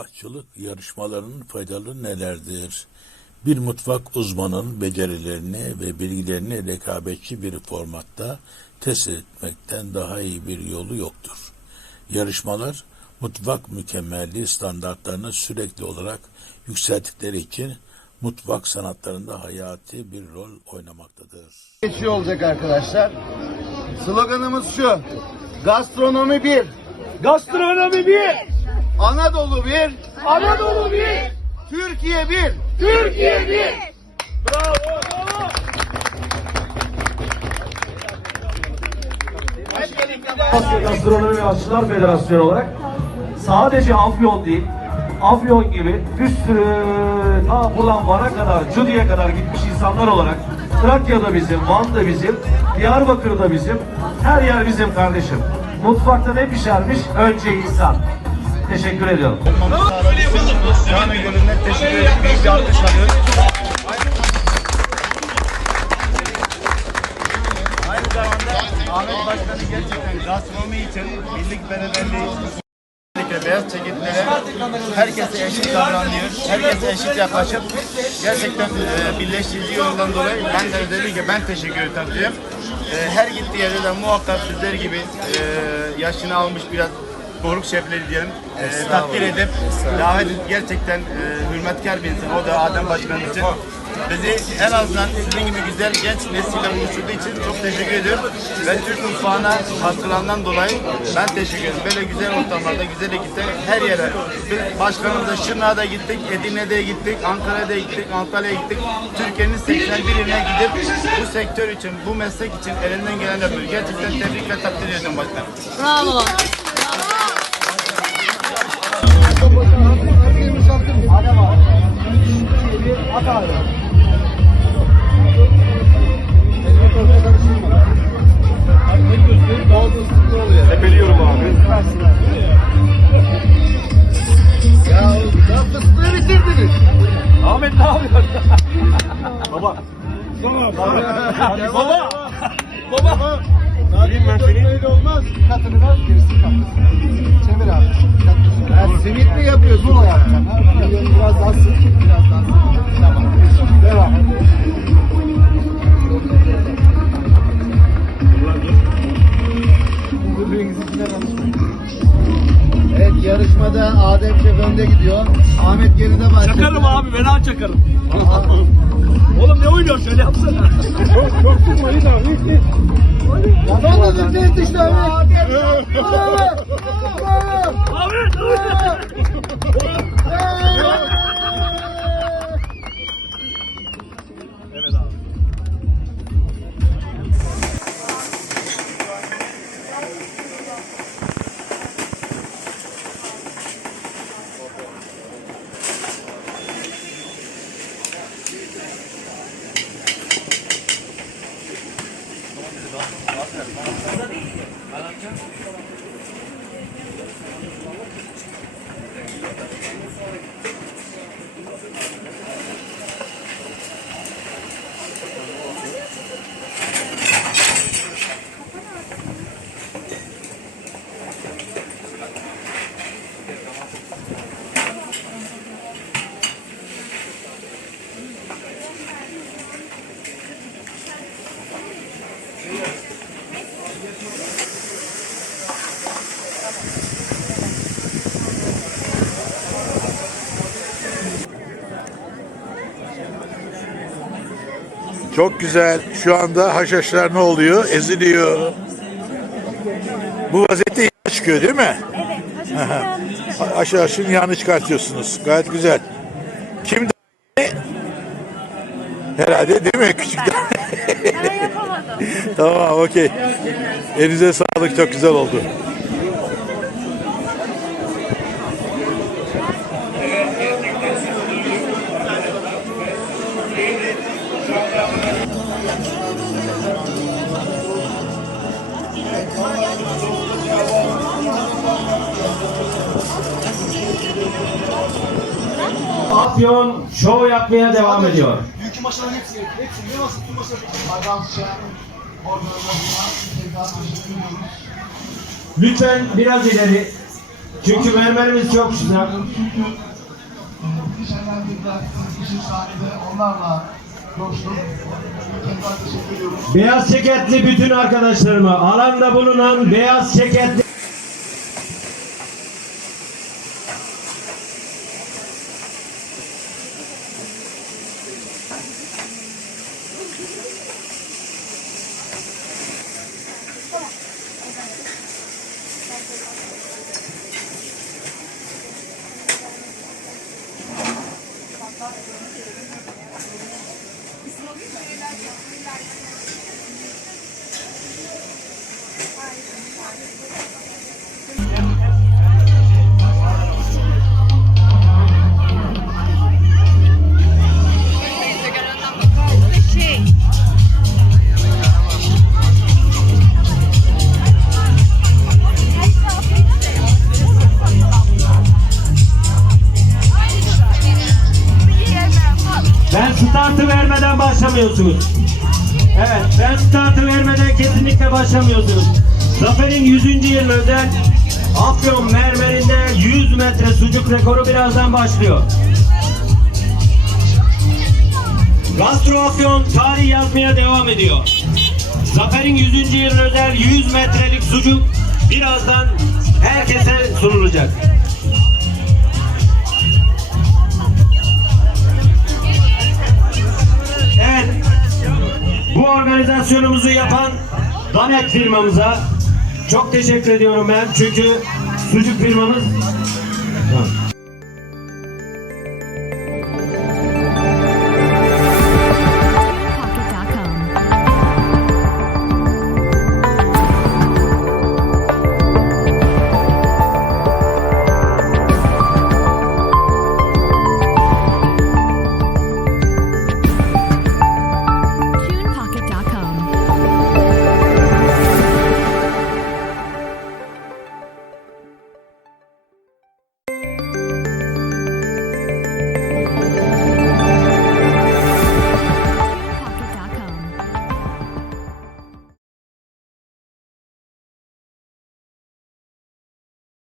aşçılık yarışmalarının faydaları nelerdir? Bir mutfak uzmanının becerilerini ve bilgilerini rekabetçi bir formatta test etmekten daha iyi bir yolu yoktur. Yarışmalar mutfak mükemmelliği standartlarını sürekli olarak yükselttikleri için mutfak sanatlarında hayati bir rol oynamaktadır. geçiyor olacak arkadaşlar. Sloganımız şu. Gastronomi bir, Gastronomi bir, Anadolu bir, Anadolu bir, Türkiye bir. Türkiye bir. Asya Gastronomi ve Aşçılar Federasyonu olarak sadece Afyon değil, Afyon gibi bir sürü ta buradan Van'a kadar, Cudi'ye kadar gitmiş insanlar olarak Trakya'da bizim, Van'da bizim, Diyarbakır'da bizim, her yer bizim kardeşim. Mutfakta ne pişermiş? Önce insan. Teşekkür ediyorum. Canı gönülden teşekkür ederim. Büyük bir alkış. Aynı zamanda Ahmet Başkan'ı gerçekten gastronomi için birlik beraberliği beyaz ceketlere herkese eşit davranıyor, herkese eşit yaklaşıp gerçekten e, birleştirici yoldan dolayı ben de özellikle ben teşekkür ediyorum. E, her gittiği yerde de muhakkak sizler gibi e, yaşını almış biraz koruk şefleri diyelim e, takdir edip davet edip gerçekten e, hürmetkar bir insan. O da Adem Başkanı için. Bizi en azından sizin gibi güzel genç nesille buluşturduğu için çok teşekkür ediyorum. Ve Türk mutfağına katkılarından dolayı ben teşekkür ederim. Böyle güzel ortamlarda, güzel ekipler her yere. Biz başkanımıza Şırnak'ta gittik, Edirne'de gittik, Ankara'da gittik, Antalya'ya gittik. Türkiye'nin 81 iline gidip bu sektör için, bu meslek için elinden gelen yapıyor. Gerçekten tebrik ve takdir ediyorum başkanım. Bravo. Ahmet ne yapıyorsun? Baba. Baba. Baba. Alayım ben seni. olmaz. Katını ver, gerisini kaptır. Yarışmada Adem Şef önde gidiyor. Ahmet geride başladı. Çakarım abi fena çakarım. Oğlum ne oynuyorsun şöyle yapsana. Son düdükte yetişti Ahmet. Bravo. Çok güzel. Şu anda haşhaşlar ne oluyor? Eziliyor. Bu vaziyette yağ çıkıyor değil mi? Evet. Haşhaşın yağını çıkartıyorsunuz. Gayet güzel. Kim de- Herhalde değil mi? Küçük de- tamam okey. Elinize sağlık. Çok güzel oldu. Afyon şov yapmaya devam ediyor. Yükü masaların hepsi, hepsi ne nasıl tüm Adamça, orada Lütfen biraz ileri. Çünkü mermerimiz çok sıcak. Beyaz ceketli bütün arkadaşlarıma, alanda bulunan beyaz ceketli Ben vermeden başlamıyorsunuz. Evet, ben startı vermeden kesinlikle başlamıyorsunuz. Zafer'in 100. yıl özel Afyon mermerinde 100 metre sucuk rekoru birazdan başlıyor. Gastro Afyon tarih yazmaya devam ediyor. Zafer'in 100. yıl özel 100 metrelik sucuk birazdan herkese sunulacak. Organizasyonumuzu yapan Danek firmamıza çok teşekkür ediyorum ben. Çünkü sucuk firmamız...